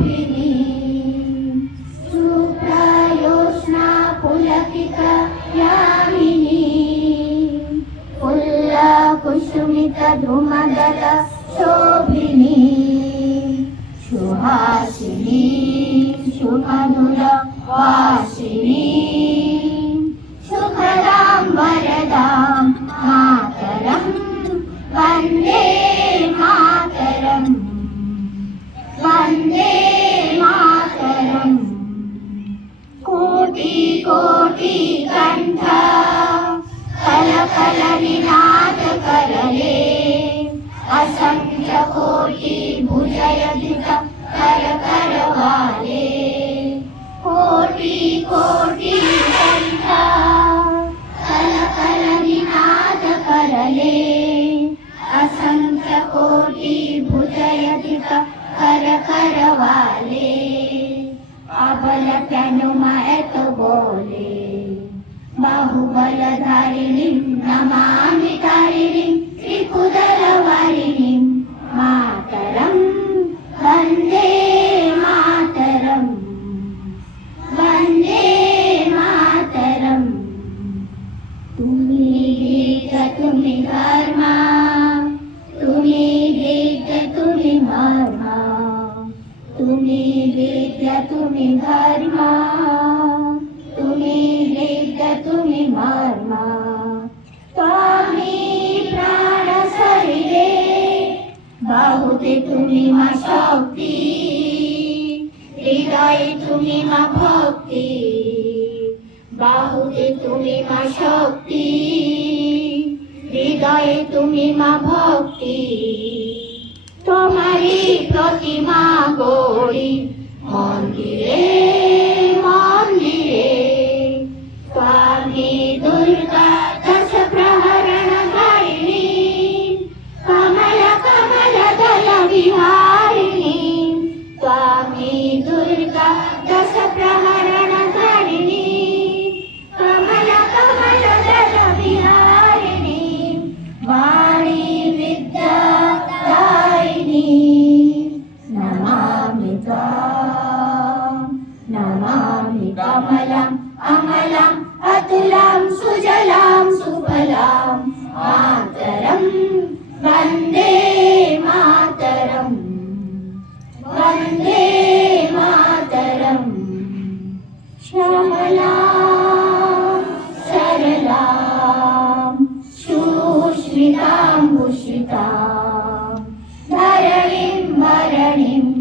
शोभिनी शुक्लयोष्णा पुलकिता यामिनी कुसुमित धूमदल शोभिनी सुहासिनी सुमधुर वासिनी सुखदां वरदां मातरं वन्दे मातरं वन्दे मातरं कोटि कोटि कंठ कल कल निनाद करले असंख्य कोटि भुजयधिक कर करवाले कोटि कोटि कंठ कल कल निनाद करले असंख्य कोटि भुजयधिक कर करवाले अबल तनुमयत बोले बाहुबलधारिणीं नमामि तारिणीं त्रिपुरवारिणीं मातरं वन्दे मातरं वन्दे मातरं तुम्ही गीत तुम्ही धर्म तुम्ही गीत तुम्ही मर्म तुम्ही गीत तुम्ही धर्म तुम्ही गीत तुम्ही मर्म तुम्ही प्राण शरीरे बाहुते तुम्ही मा शक्ती हृदय तुम्ही मा भक्ती बाहुते तुम्ही मा शक्ती हृदय तुम्ही मा भक्ती तुम्हारी प्रतिमा गोरी मंदिरे मंदिरे स्वामी दुर्गा दश प्रहरण धारिणी कमल कमल दल विहारिणी स्वामी दुर्गा दश प्रहरण धारिणी कमल कमल दल विहारिणी वाणी विद्या दायिनी नमामि त्वां नमामि कमलम् अमलम् अतुलं सुजलां सुफलां मातरं वन्दे मातरं वन्दे मातरं श्यामलां सरलां सुष्मितां भूषितां धरणीं भरणीं